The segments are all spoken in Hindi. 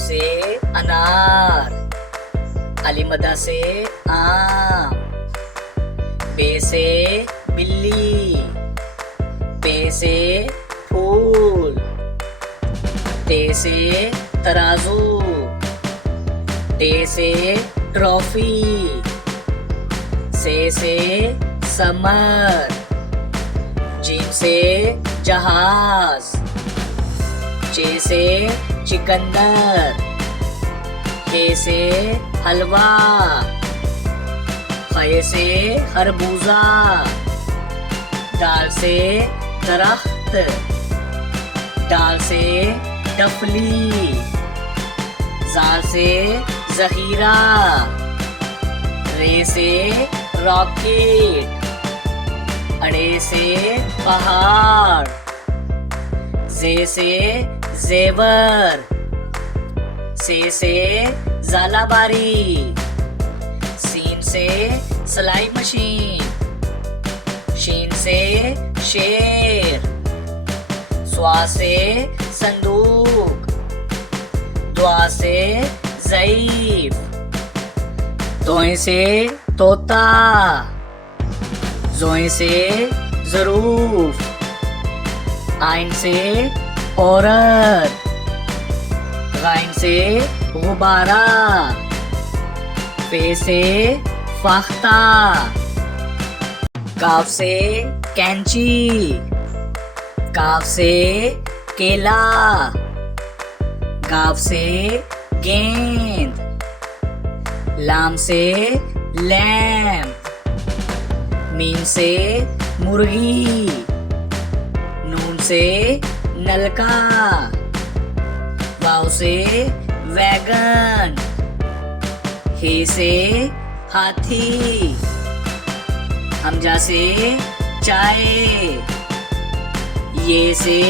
से अनार, अलीमदा से आम, बे से बिल्ली, पे से फूल, ते से तराजू, टे से ट्रॉफी, से समर, जीम से जहाज, चे से चिकंदर, के से हलवा, खे से खरबूजा, दाल से दरख्त, दाल से डफली, जाल से जहीरा, रे से रॉकेट, अड़े से पहाड़, जे से जेवर, से जालाबारी, सीन से सिलाई मशीन, शीन से शेर, स्वा से संदूक, दुआ से ज़ईफ, तोए से तोता, जोए से ज़रूफ, आइन से औरत, गाइन से गुब्बारा, फे से फाख्ता, काफ से कैंची, काफ से केला, गाफ से गेंद, लाम से लैम्प, मीम से मुर्गी, नून से नलका, वाव से वैगन, हे से हाथी, हमजा से चाय, ये से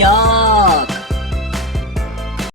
यॉक,